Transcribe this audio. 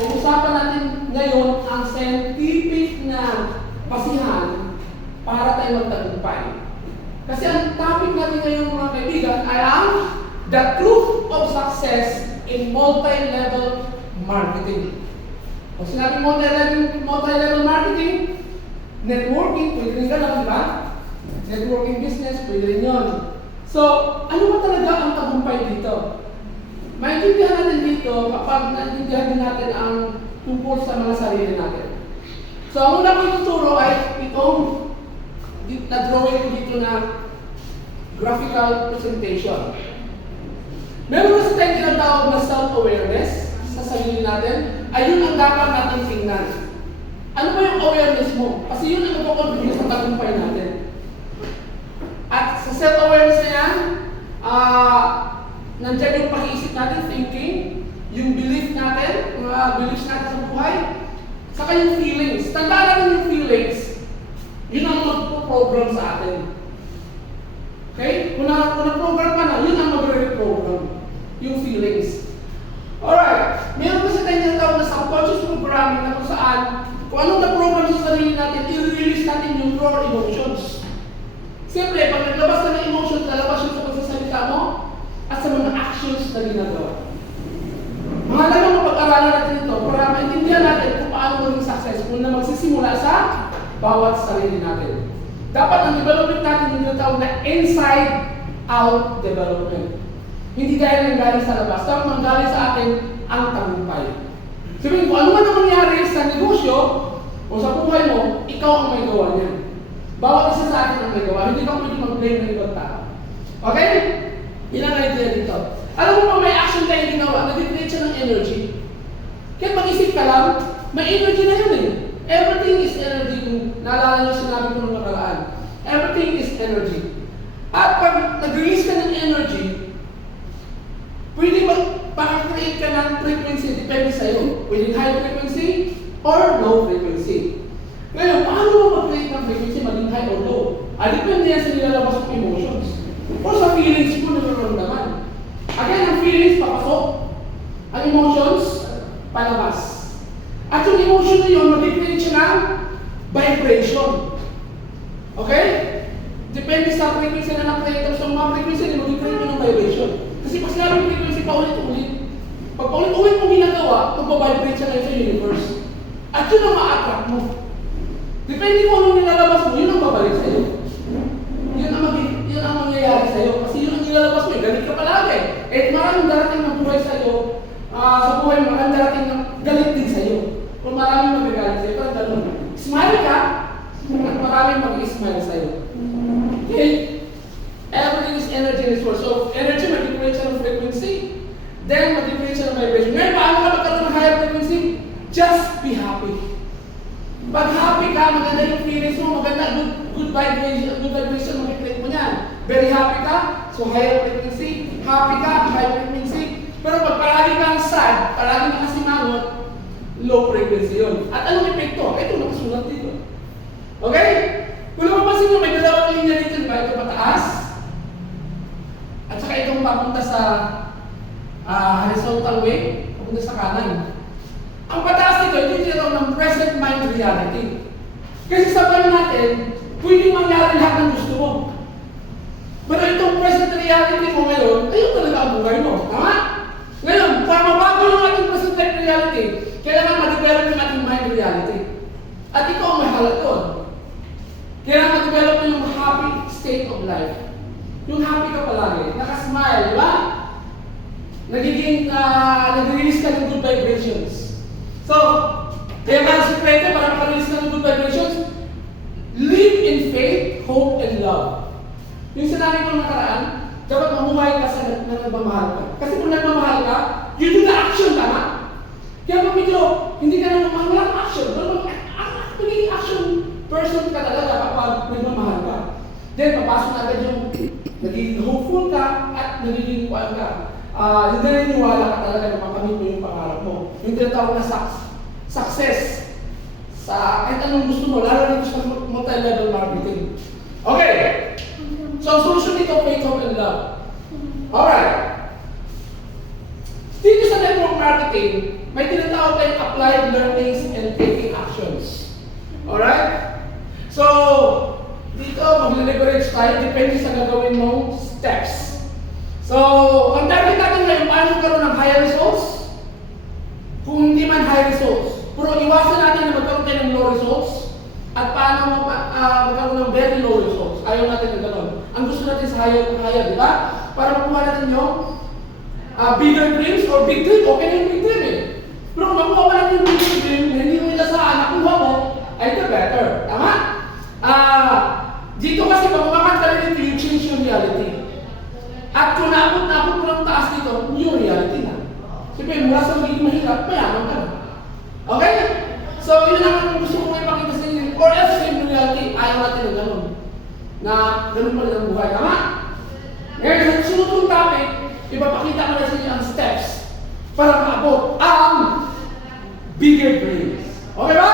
Pag-usapan natin ngayon ang scientific na basihan para tayo magtagumpay. Kasi ang topic natin ngayon mga kaibigan ay ang the truth of success in multi-level marketing. Pag sinabi multi-level marketing, networking, pwede rin gano'n, di ba? Networking business, pwede rin yun. So, ano ba talaga ang tagumpay dito? Maintindihan natin dito kapag naintindihan din natin ang tungkol sa mga sarili natin. So, ang una ko ituturo ay itong na-drawing ko dito na graphical presentation. Meron kasi tayong tinatawag na self-awareness sa sarili natin. Ayun ang dapat natin tingnan. Ano ba yung awareness mo? Kasi yun ang magpakontribute sa tagumpay natin. At sa self-awareness na yan, nandiyan yung pag-iisip natin, thinking, yung belief natin, mga beliefs natin sa buhay, saka yung feelings. Tandaan natin yung feelings, yun ang magpo-program sa atin. Okay? Kung na-program ka na, yun ang mag-reprogram. Yung feelings. Alright. Meron kasi tayo tinatawag na subconscious programming na kung saan, kung anong na-program sa sarili natin, i-release natin yung raw emotions. Siyempre, pag naglabas ka ng emotions, lalabas yun sa pagsasalita mo at sa mga actions na ginagawa. Mahalagang mapag-aralan natin ito para maintindihan natin kung paano maging successful na magsisimula sa bawat sarili natin. Dapat ang development natin yung tinatawag na inside-out development. Hindi dahil nanggaling sa labas, dapat manggaling sa atin ang tagumpay. Sabihin ko, ano man ang mangyari sa negosyo o sa buhay mo, ikaw ang may gawa niyan. Bawat isa sa atin ang may gawa, hindi ka pwede mag-blame ng ibang tao. Okay? Yan ang idea dito. Alam mo ba may action tayo ginawa, nag-create siya ng energy. Kaya mag-isip ka lang, may energy na yun eh. Everything is energy. Kung naalala nyo sinabi ko nung nakaraan. Everything is energy. At pag nag-release ka ng energy, pwede mag-create ka ng frequency, depende sa'yo. Pwede high frequency or low frequency. Ngayon, paano mo mag-create ng frequency, maging high or low? Depende yan sa nilalabas ng emotions. O sa feelings mo na nararamdaman. Again, ang feelings papasok. Ang emotions, palabas. At yung emotion na yun, mag-create siya ng vibration. Okay? Depende sa frequency na na-create. So, mga frequency na mag-create mo ng vibration. Kasi pag sinabing frequency, paulit-ulit. Pag paulit-ulit mo ginagawa, magbabibrate siya ngayon sa universe. At yun ang ma-attract mo. Depende kung anong nilalabas mo, yun ang babalik sa'yo. Yun ang mangyayari sa'yo. Kasi yun ang nilalabas mo, galit ka palagi. Eh, maraming darating ng buhay sa'yo, sa buhay mo, maraming darating ng galit din sa'yo. Kung maraming magagalit sa'yo, parang gano'n. Smile ka, at maraming mag-smile sa'yo. Okay? Everything is energy in this world. So, energy, mag-create siya ng frequency. Then, mag-create siya ng vibration. Ngayon, paano ka magkaroon ng higher frequency? Just be happy. Pag happy ka, maganda yung feelings mo, maganda, good vibration, mag-create mo yan. Very happy ka, so higher frequency. Happy ka, high frequency. Pero pag palagi kang sad, palagi kang kasimangot, low frequency yun. At anong epekto? Ito, nakasulat dito. Okay? Kung mapapansin nyo, may dalawang linya dito, diba? Ito pataas. At saka itong papunta sa horizontal way, papunta sa kanan. Ang pataas nito, ito yung tinatawag ng present mind reality. Kasi sa buhay natin, pwede mangyari lahat ng gusto mo. Pero itong present reality mo ngayon, ayun talaga ang buhay mo. Tama? Ngayon, para mabago yung ating present reality, kailangan ma-develop yung ating mind reality. At ito ang mahalat doon. Kailangan ma-develop yung happy state of life. Yung happy ka palagi, nakasmile, di ba? Nag-release ka ng good vibrations. So, kaya ka sikreto para makarelease ka ng good vibrations, live in faith, hope, and love. Yung sinabi ko nakaraan, dapat mamuhay ka sa nagmamahal ka. Kasi kung nagmamahal ka, you do the action, tama? Kaya kung medyo hindi ka nagmamahal, walang action. Magiging action person ka talaga kapag nagmamahal ka. Then, papasok na agad yung nagiging hopeful ka at nagiging kuwan ka. Hindi naniniwala ka talaga na makamit mo yung pangarap mo. Yung tinatawag na success sa kahit anong gusto mo, lalo na gusto mo multi-level marketing. Okay! So, ang solusyon dito, faith, hope, and love. Alright. Dito sa network marketing, may tinatawag tayong applied learnings and taking actions. Alright? So, dito, mag-leverage tayo, depende sa gagawin mong steps. So, ang target natin ngayon, paano magkaroon ng higher results? Kung hindi man high results. Pero iwasan natin na magkaroon tayo ng low results at paano magkaroon ng very low results. Ayaw natin ng gano'n. Ang gusto natin sa higher, di ba? Para makuha natin yung bigger dreams or big dream. Okay na yung big dream eh. Pero kung makuha pa natin yung big dream na hindi mo inasahan, nakuha mo, ay the better. Tama? Dito kasi pag umakanta rin ito, you change yung reality. At kung naabot mo ng taas dito, yung reality na. Siyempre, mula sa magiging mahirap, mayaman ka na. Okay? So, yun ang gusto ko ipakita sa inyo. Or else, same reality, ayaw natin ng ganun. Na ganun pa rin ang buhay. Tama? Ngayon, sa sunod kong topic, ipapakita ko na sa inyo ang steps para maabot ang bigger dreams. Okay ba?